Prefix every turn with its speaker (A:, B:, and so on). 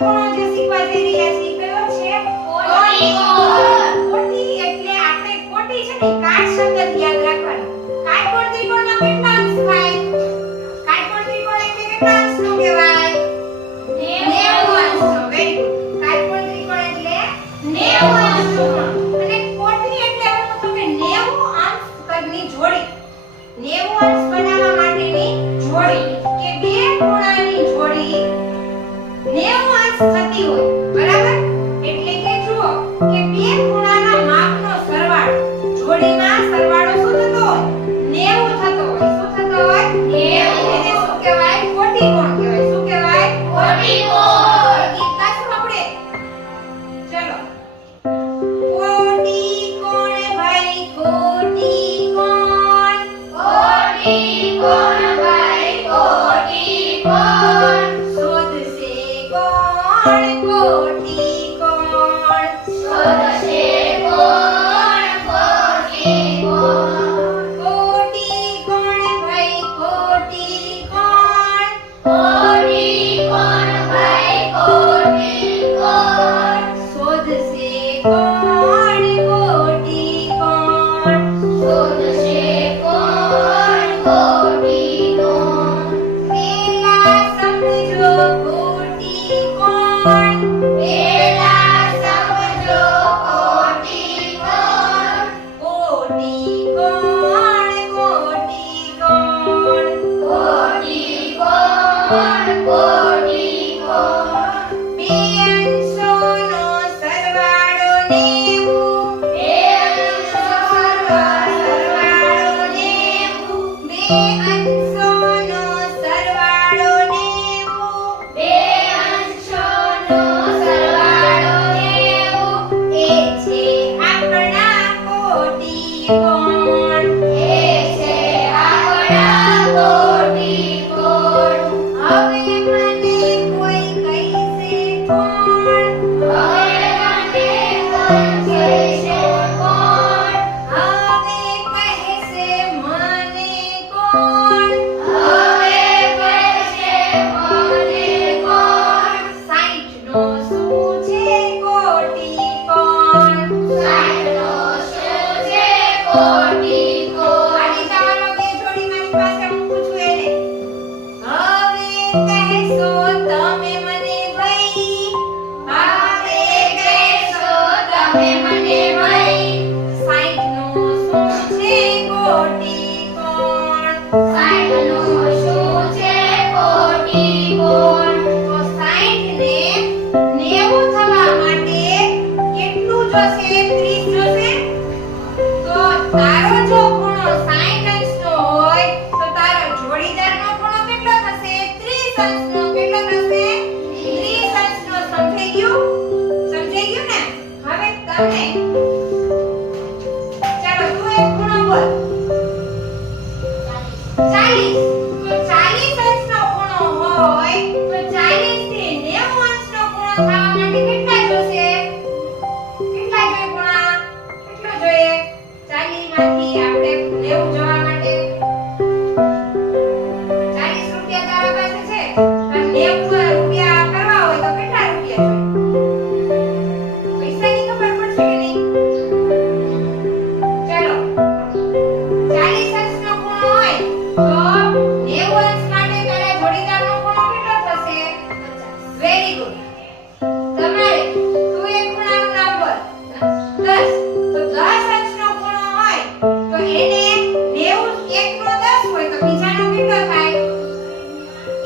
A: કે જે શીખવાઈ રહ્યા છે? કયો છે કોણીય
B: People. Bye. Amen. Amen.